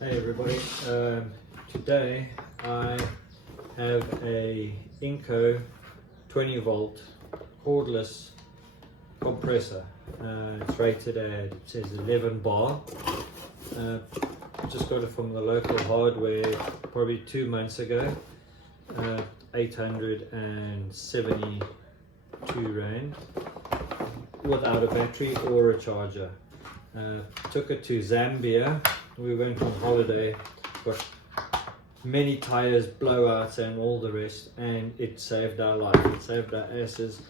Hey everybody, today I have a Inco 20 volt cordless compressor. It's rated at, it says 11 bar. Just got it from the local hardware probably 2 months ago. 872 Rand without a battery or a charger. Took it to Zambia. We went on holiday, got many tires, blowouts and all the rest, and it saved our life. It saved our asses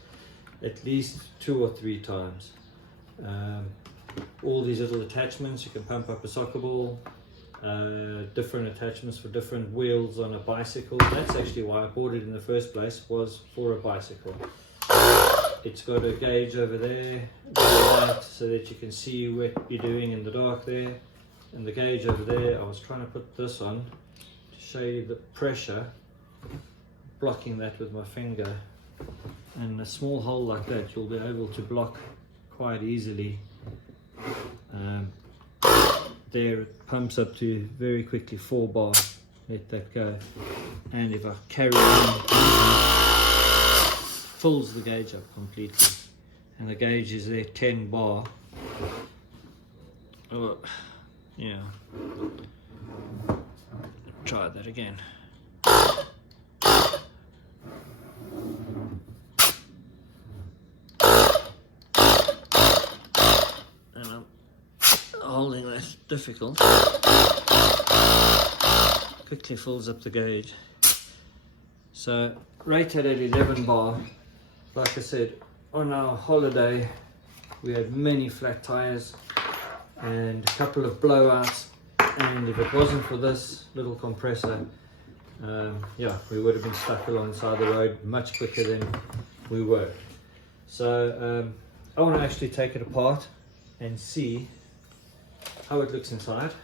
at least 2 or 3 times. All these little attachments, you can pump up a soccer ball, different attachments for different wheels on a bicycle. That's actually why I bought it in the first place, was for a bicycle. It's got a gauge over there, so that you can see what you're doing in the dark there. And the gauge over there, I was trying to put this on to show you the pressure, blocking that with my finger. And a small hole like that you'll be able to block quite easily. There it pumps up to very quickly 4 bar, let that go. And if I carry on, fills the gauge up completely. And the gauge is there 10 bar. Oh, yeah. Try that again. And I'm holding that difficult. Quickly fills up the gauge. So rated at 11 bar. Like I said, on our holiday we had many flat tires and a couple of blowouts, and if it wasn't for this little compressor, yeah, we would have been stuck alongside the road much quicker than we were. So I want to actually take it apart and see how it looks inside.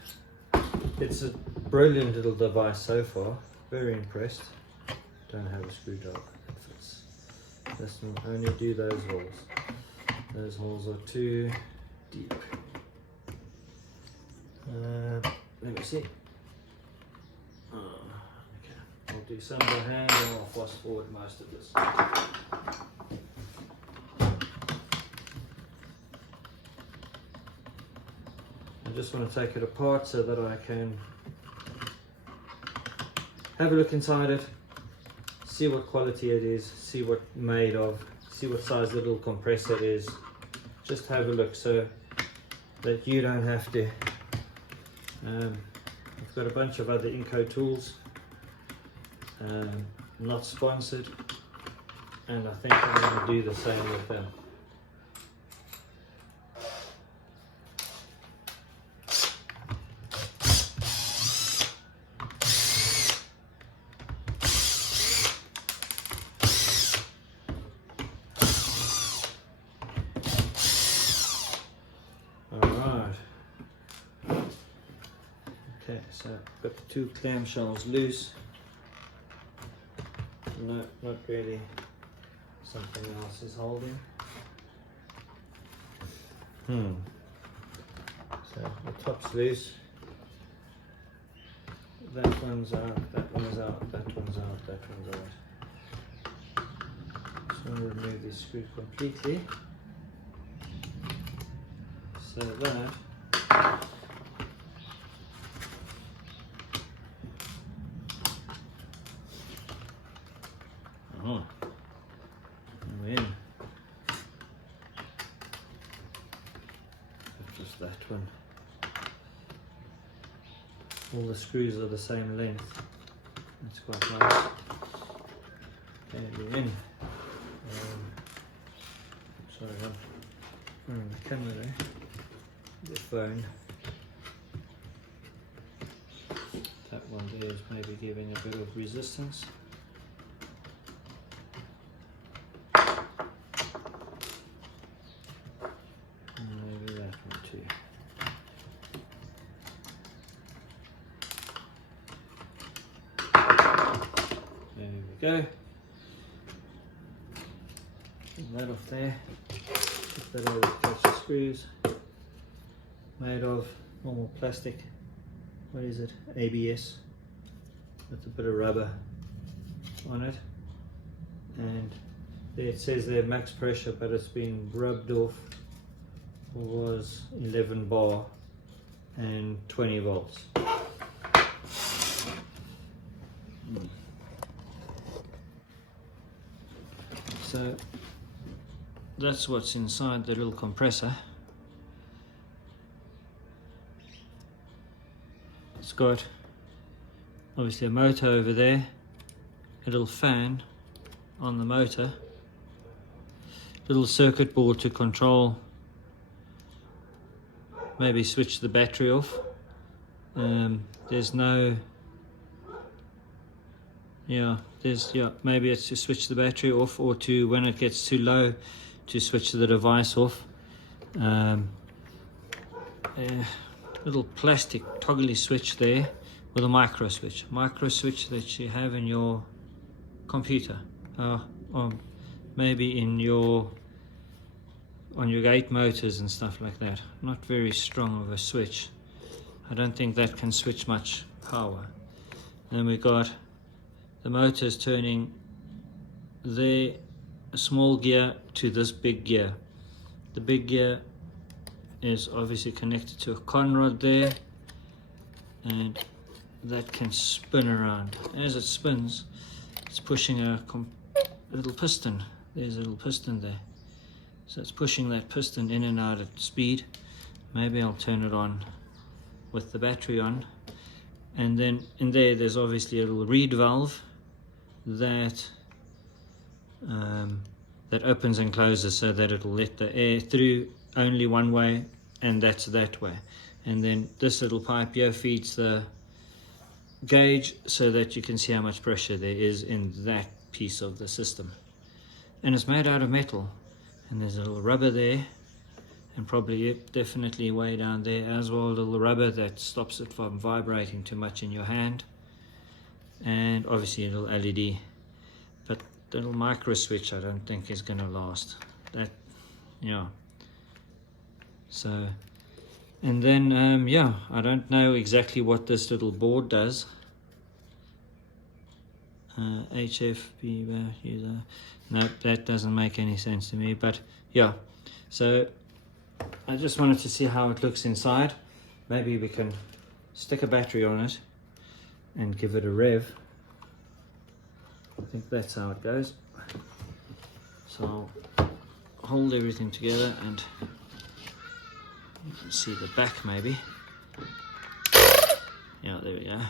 It's a brilliant little device so far, very impressed. Don't have a screwdriver that fits. This will only do those holes. Those holes are too deep. Let me see. Okay. I'll do some by hand and I'll fast forward most of this. I just want to take it apart so that I can have a look inside it, see what quality it is, see what made of, see what size the little compressor is. Just have a look so that you don't have to. I've got a bunch of other Inco tools, not sponsored, and I think I'm going to do the same with them. Okay, so I've got the 2 clamshells loose. No, not really. Something else is holding. So the top's loose. That one's out, that one's out, that one's out, that one's out. Just want to remove these screws completely. So that I'm in. Just that one. All the screws are the same length. That's quite nice. Okay, we're in. Sorry, I'm the camera there. The phone. That one there is maybe giving a bit of resistance. Maybe that one too. There we go. Get that off there. Put that over the catch the screws. Made of normal plastic. what is it, ABS with a bit of rubber on it, and there it says there max pressure, but it's been rubbed off. It was 11 bar and 20 volts. So that's what's inside the little compressor. It's got obviously a motor over there, a little fan on the motor, little circuit board to control, maybe switch the battery off. There's no, maybe it's to switch the battery off, or to, when it gets too low, to switch the device off. Little plastic toggly switch there with a micro switch that you have in your computer, or maybe in your on your gate motors and stuff like that. Not very strong of a switch. I don't think that can switch much power. Then we got the motors turning there, a small gear to this big gear. The big gear is obviously connected to a conrod there, and that can spin around. As it spins, it's pushing a little piston. There's a little piston there, so it's pushing that piston in and out at speed. Maybe I'll turn it on with the battery on. And then in there's obviously a little reed valve that that opens and closes so that it'll let the air through only one way, and that's that way. And then this little pipe here feeds the gauge so that you can see how much pressure there is in that piece of the system. And it's made out of metal, and there's a little rubber there, and probably definitely way down there as well, a little rubber that stops it from vibrating too much in your hand, and obviously a little LED. But the little micro switch I don't think is going to last. That, yeah. So, and then I don't know exactly what this little board does. HFP user. No, that doesn't make any sense to me. But yeah, so I just wanted to see how it looks inside. Maybe we can stick a battery on it and give it a rev. I think that's how it goes. So I'll hold everything together and you can see the back maybe. Yeah, there we go.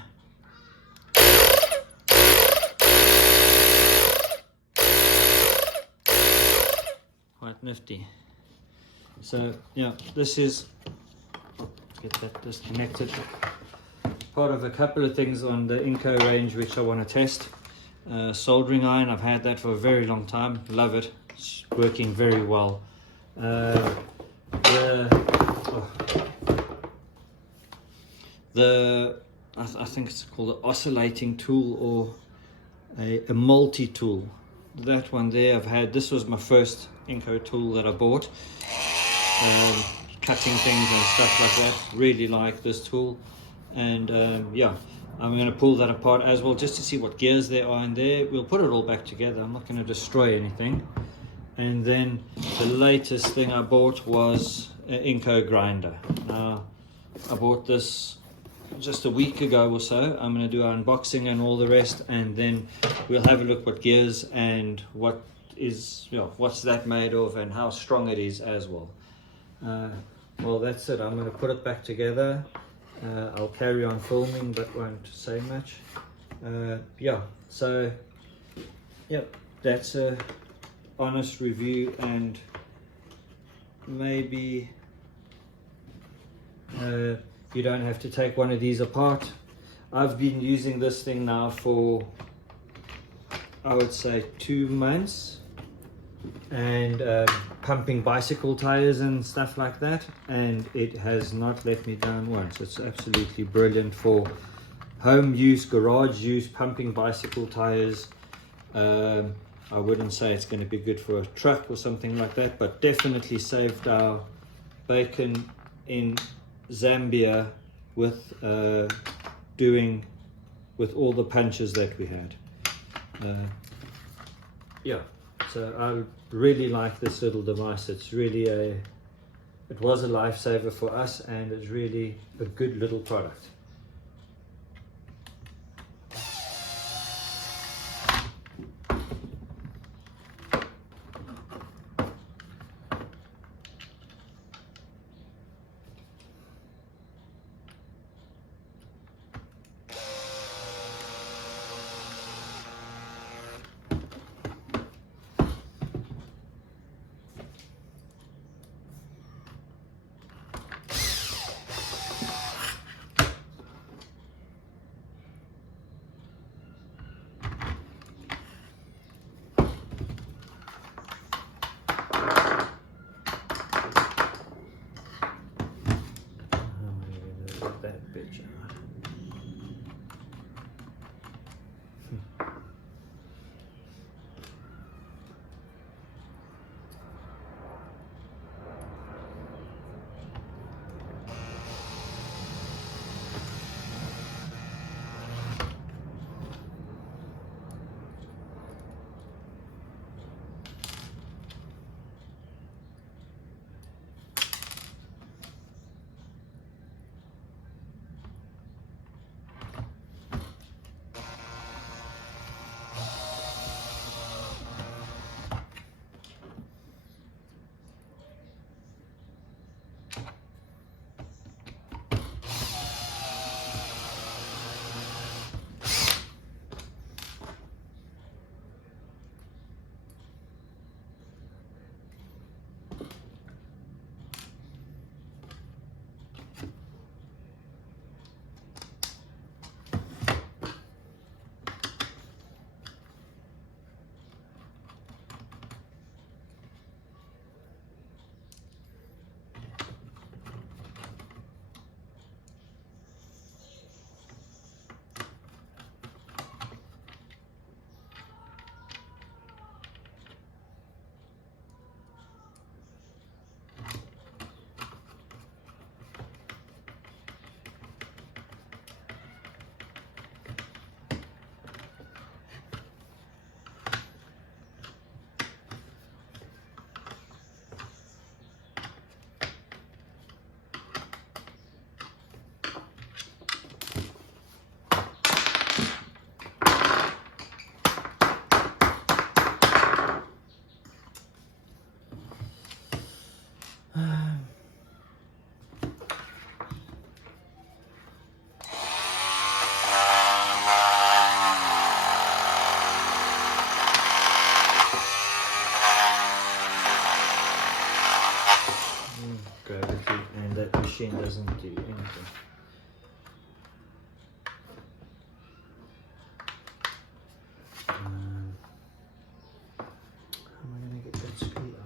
Quite nifty. So yeah, this is, get that disconnected, part of a couple of things on the Inco range which I want to test. Soldering iron, I've had that for a very long time, love it, it's working very well. I think it's called an oscillating tool, or a multi-tool. That one there I've had, this was my first Inco tool that I bought. Cutting things and stuff like that, really like this tool. And yeah, I'm going to pull that apart as well just to see what gears there are in there. We'll put it all back together, I'm not going to destroy anything. And then the latest thing I bought was an Inco grinder. Now I bought this just a week ago or so. I'm going to do an unboxing and all the rest, and then we'll have a look what gears and what is, what's that made of and how strong it is as well. Well, that's it. I'm going to put it back together. I'll carry on filming but won't say much. Yeah, so yep, that's a honest review, and maybe you don't have to take one of these apart. I've been using this thing now for, I would say, 2 months, and pumping bicycle tires and stuff like that, and it has not let me down once. It's absolutely brilliant for home use, garage use, pumping bicycle tires. I wouldn't say it's going to be good for a truck or something like that, but definitely saved our bacon in Zambia with doing with all the punches that we had. Yeah, so I really like this little device. It's really it was a lifesaver for us, and it's really a good little product. That bitch out. Gravity, and that machine doesn't do anything. How am I going to get that screw out?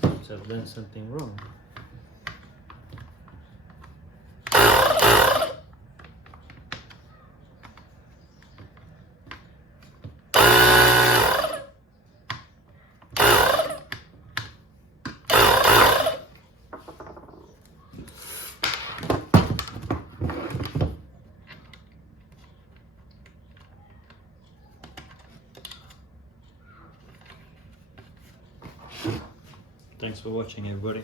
Seems I've done something wrong. Thanks for watching, everybody.